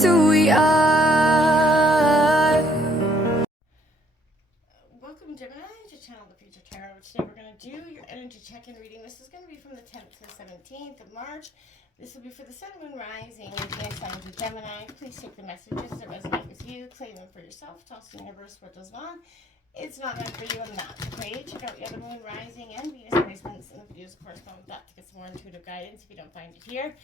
just who we are. Welcome, Gemini, to Channel the Future Tarot. Today we're going to do your energy check-in reading. This is going to be from the 10th to the 17th of March. This will be for the Sun, Moon, Rising, and Venus signs of Gemini. Please take the messages that resonate with you, claim them for yourself, toss the universe what does not. It's not meant for you and not. Okay, check out the other Moon, Rising, and Venus placements in the videos correspond with that to get some more intuitive guidance if you don't find it here.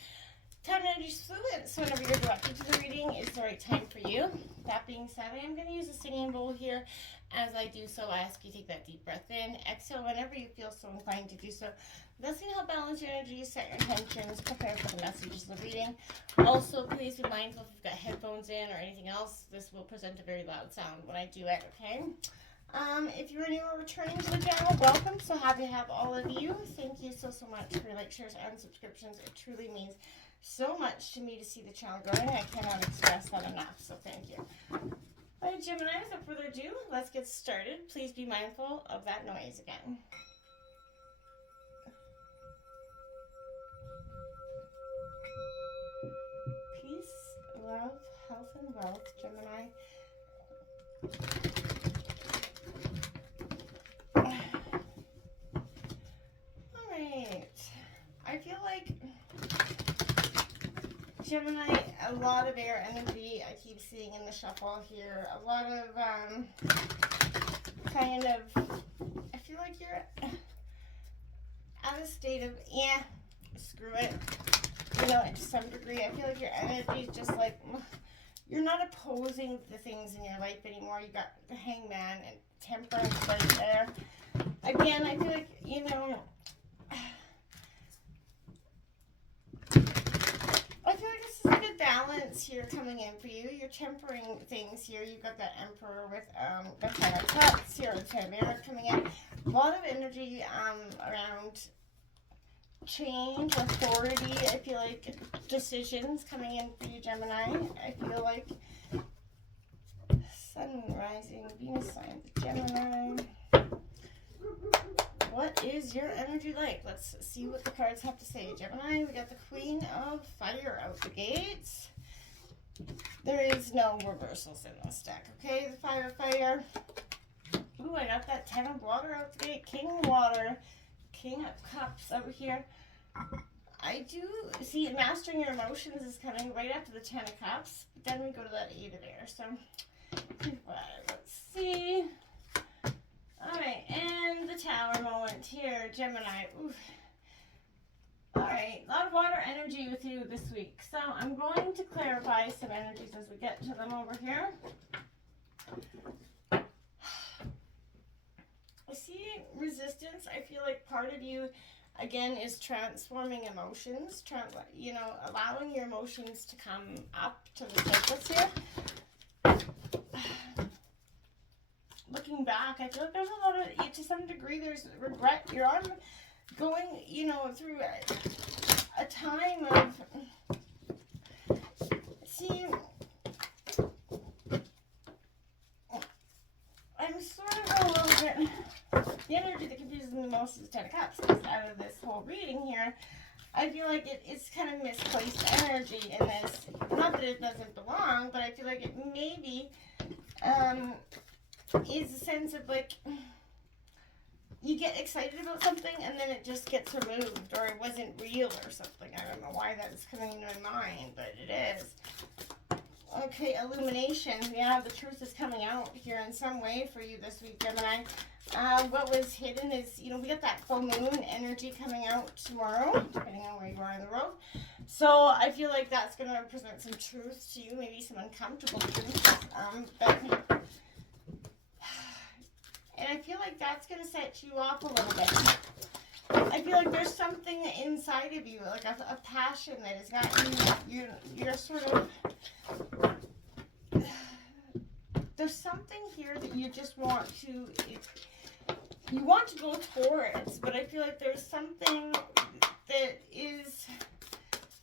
Time and energy is fluid, so whenever you're directed to the reading, it's the right time for you. That being said, I am going to use a singing bowl here. As I do so, I ask you to take that deep breath in. Exhale whenever you feel so inclined to do so. That's going to help balance your energy, set your intentions, prepare for the messages of the reading. Also, please be mindful if you've got headphones in or anything else. This will present a very loud sound when I do it, okay? If you're new or returning to the channel, welcome. So happy to have all of you. Thank you so much for your likes, shares, and subscriptions. It truly means so much to me to see the channel growing. I cannot express that enough, so thank you. All right, Gemini, without further ado, let's get started. Please be mindful of that noise again. Peace, love, health, and wealth, Gemini. All right. I feel like Gemini, a lot of air energy I keep seeing in the shuffle here. A lot of I feel like you're at a state of, yeah, screw it. You know, to some degree, I feel like your energy is just like, you're not opposing the things in your life anymore. You got the Hangman and Temperance right there. Again, I feel like, you know, I feel like this is a good balance here coming in for you. You're tempering things here. You've got that Emperor with the Ten of Cups here, the Ten of Air coming in. A lot of energy around change, authority. I feel like decisions coming in for you, Gemini. I feel like Sun, Rising, Venus sign, Gemini. What is your energy like? Let's see what the cards have to say. Gemini, we got the Queen of Fire out the gates. There is no reversals in this deck, okay? The Fire. Ooh, I got that Ten of Water out the gate. King of Water. King of Cups out here. I do see mastering your emotions is coming right after the Ten of Cups. But then we go to that Eight of Air. So, let's see. Alright, and the Tower moment here, Gemini. Oof. Alright, a lot of water energy with you this week. So I'm going to clarify some energies as we get to them over here. I see resistance. I feel like part of you, again, is transforming emotions. You know, allowing your emotions to come up to the surface here. Looking back, I feel like there's a lot of, to some degree, there's regret. You're on going, you know, through a time of, see, I'm sort of a little bit, the energy that confuses me the most is Ten of Cups, because out of this whole reading here, I feel like it's kind of misplaced energy in this. Not that it doesn't belong, but I feel like it maybe, is a sense of like you get excited about something and then it just gets removed, or it wasn't real or something. I don't know why that is coming into my mind, but it is. Okay, illumination. Yeah, the truth is coming out here in some way for you this week, Gemini. What was hidden is, you know, we got that full moon energy coming out tomorrow, depending on where you are in the world. So I feel like that's going to represent some truth to you, maybe some uncomfortable truths. And I feel like that's going to set you off a little bit. I feel like there's something inside of you, like a passion that has got you, you're sort of, there's something here that you just want to, you want to go towards, but I feel like there's something that is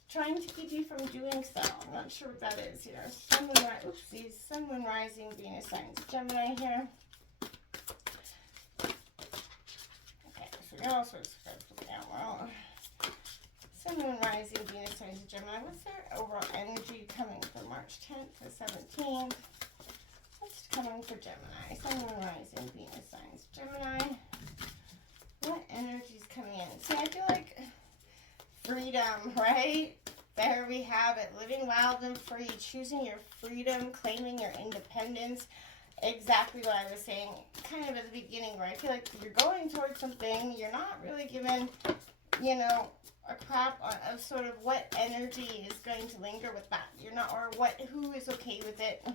trying to keep you from doing so. I'm not sure what that is here. Sun, Moon, Rising, Venus signs, Gemini here. Okay, so we got all sorts of cards coming out. Well, Sun, Moon, Rising, Venus, signs of Gemini. What's their overall energy coming for March 10th to 17th? What's coming for Gemini? Sun, Moon, Rising, Venus, signs of Gemini. What energy is coming in? See, I feel like freedom, right? There we have it. Living wild and free, choosing your freedom, claiming your independence. Exactly what I was saying kind of at the beginning, where I feel like you're going towards something, you're not really given, you know, a crap of sort of what energy is going to linger with that. You're not, or what, who is okay with it,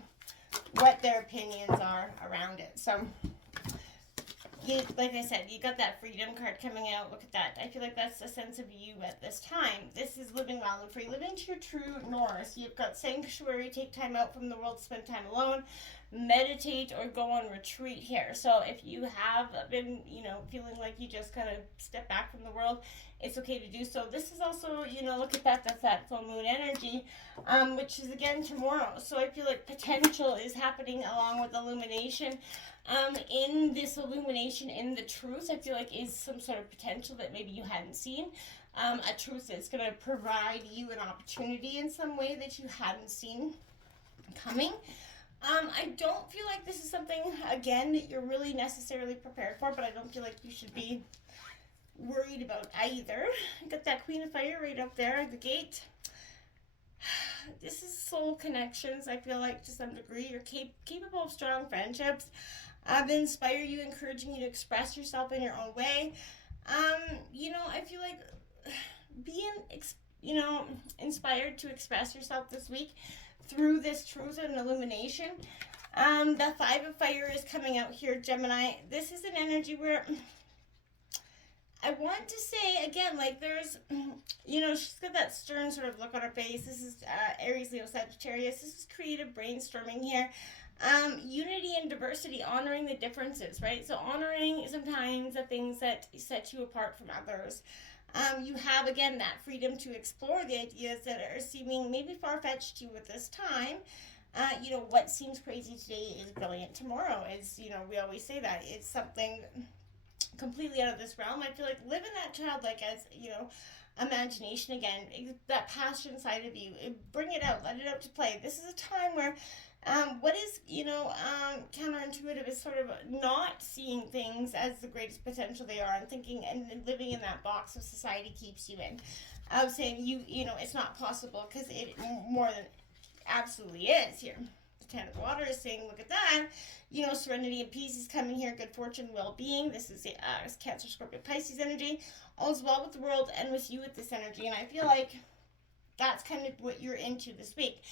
what their opinions are around it. So, you, like I said, you got that freedom card coming out. Look at that. I feel like that's a sense of you at this time. This is living wild and free. Live into your true north. You've got sanctuary. Take time out from the world. Spend time alone. Meditate or go on retreat here. So if you have been, you know, feeling like you just gotta step back from the world, it's okay to do so. This is also, you know, look at that. That's that full moon energy, which is again tomorrow. So I feel like potential is happening along with illumination. In this illumination, in the truth, I feel like is some sort of potential that maybe you hadn't seen. A truth that's going to provide you an opportunity in some way that you hadn't seen coming. I don't feel like this is something, again, that you're really necessarily prepared for, but I don't feel like you should be worried about either. Got that Queen of Fire right up there at the gate. This is soul connections, I feel like, to some degree. You're capable of strong friendships. They inspire you, encouraging you to express yourself in your own way. You know, I feel like being, you know, inspired to express yourself this week through this truth and illumination. The Five of Fire is coming out here, Gemini. This is an energy where I want to say, again, like there's, you know, she's got that stern sort of look on her face. This is Aries, Leo, Sagittarius. This is creative brainstorming here. Unity and diversity, honoring the differences, right? So honoring sometimes the things that set you apart from others. You have, again, that freedom to explore the ideas that are seeming maybe far-fetched to you at this time. You know, what seems crazy today is brilliant tomorrow. Is, you know, we always say that. It's something completely out of this realm. I feel like live in that childlike, as, you know, imagination again, that passion side of you. Bring it out, let it out to play. This is a time where what is, you know, counterintuitive is sort of not seeing things as the greatest potential they are, and thinking and living in that box of society keeps you in. Of saying you know, it's not possible, because it more than absolutely is here. The Ten of Water is saying, look at that. You know, serenity and peace is coming here. Good fortune, well-being. This is Cancer, Scorpio, Pisces energy. All is well with the world and with you with this energy. And I feel like that's kind of what you're into this week.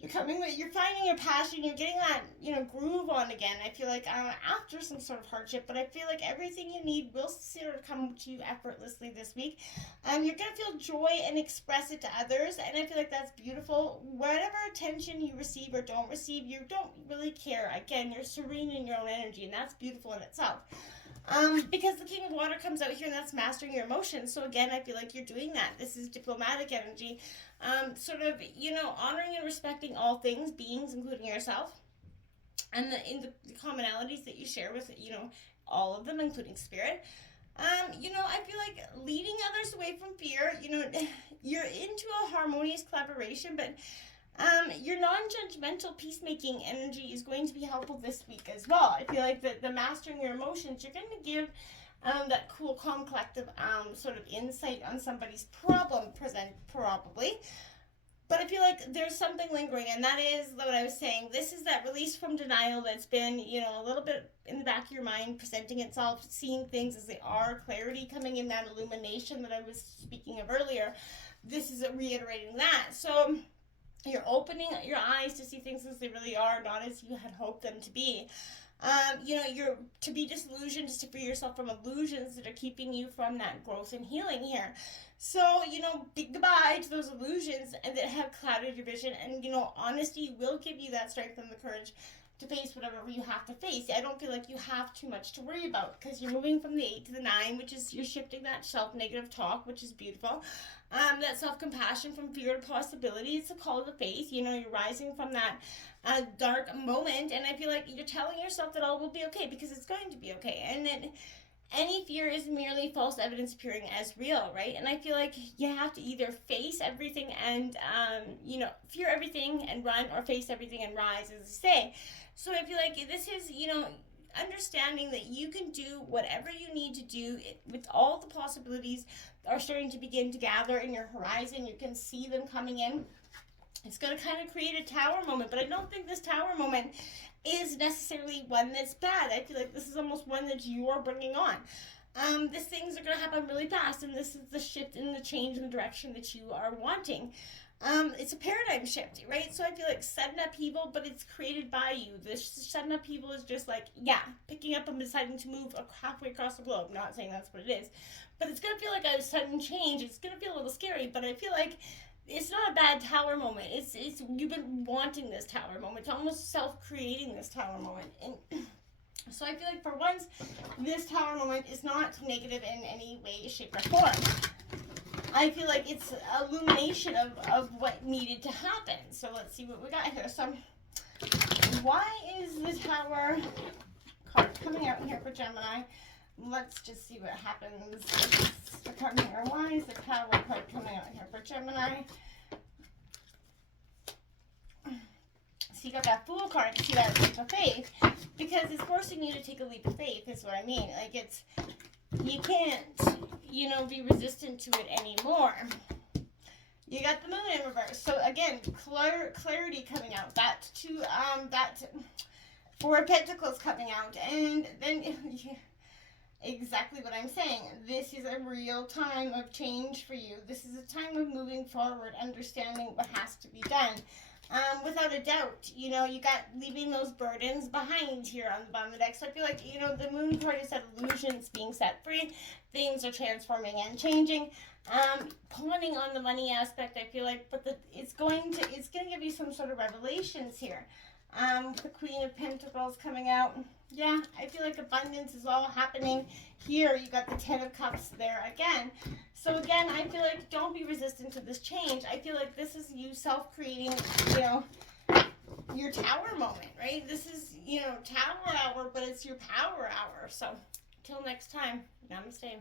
You're finding your passion, you're getting that, you know, groove on again. I feel like after some sort of hardship, but I feel like everything you need will sort of come to you effortlessly this week. You're going to feel joy and express it to others, and I feel like that's beautiful. Whatever attention you receive or don't receive, you don't really care. Again, you're serene in your own energy, and that's beautiful in itself. Because the King of Water comes out here, and that's mastering your emotions. So again, I feel like you're doing that. This is diplomatic energy. Sort of, you know, honoring and respecting all things, beings, including yourself, and the commonalities that you share with, you know, all of them, including spirit. You know, I feel like leading others away from fear. You know, you're into a harmonious collaboration, but your non-judgmental peacemaking energy is going to be helpful this week as well. I feel like the mastering your emotions, you're going to give that cool, calm, collective sort of insight on somebody's problem present, probably. But I feel like there's something lingering, and that is what I was saying. This is that release from denial that's been, you know, a little bit in the back of your mind, presenting itself, seeing things as they are, clarity coming in, that illumination that I was speaking of earlier. This is reiterating that. So you're opening your eyes to see things as they really are, not as you had hoped them to be. You know, you're to be disillusioned, just to free yourself from illusions that are keeping you from that growth and healing here. So, you know, big goodbye to those illusions and that have clouded your vision. And, you know, honesty will give you that strength and the courage to face whatever you have to face. I don't feel like you have too much to worry about, because you're moving from the 8 to the 9, which is you're shifting that self-negative talk, which is beautiful. That self-compassion from fear to possibility. It's a call to faith. You know, you're rising from that dark moment, and I feel like you're telling yourself that all will be okay, because it's going to be okay. And then any fear is merely false evidence appearing as real, right? And I feel like you have to either face everything and, fear everything and run, or face everything and rise, as they say. So I feel like this is, understanding that you can do whatever you need to do with all the possibilities are starting to begin to gather in your horizon. You can see them coming in. It's going to kind of create a tower moment, but I don't think this tower moment is necessarily one that's bad. I feel like this is almost one that you're bringing on. These things are going to happen really fast, and this is the shift in the change in the direction that you are wanting. It's a paradigm shift, right? So I feel like sudden upheaval, but it's created by you. This sudden upheaval is just like, picking up and deciding to move halfway across the globe. Not saying that's what it is, but it's going to feel like a sudden change. It's going to feel a little scary, but I feel like it's not a bad tower moment. It's you've been wanting this tower moment. It's almost self-creating this tower moment. And so I feel like for once, this tower moment is not negative in any way, shape, or form. I feel like it's illumination of what needed to happen. So let's see what we got here. So why is the tower card coming out here for Gemini? Let's just see what happens. The card here. Why is the tower card coming out here for Gemini? So you got that Fool card. You see that leap of faith, because it's forcing you to take a leap of faith. Is what I mean. Like it's, you can't, be resistant to it anymore. You got the Moon in reverse. So again, clarity coming out. That Four of Pentacles coming out, and then. Exactly what I'm saying. This is a real time of change for you. This is a time of moving forward, understanding what has to be done. Without a doubt, you got leaving those burdens behind here on the bottom of the deck. So I feel like, the Moon card is that illusions being set free. Things are transforming and changing. Pawning on the money aspect, I feel like, but it's going to give you some sort of revelations here. The Queen of Pentacles coming out. Yeah, I feel like abundance is all happening here. You got the Ten of Cups there again. So again, I feel like don't be resistant to this change. I feel like this is you self-creating, your tower moment, right? This is, tower hour, but it's your power hour. So until next time, namaste.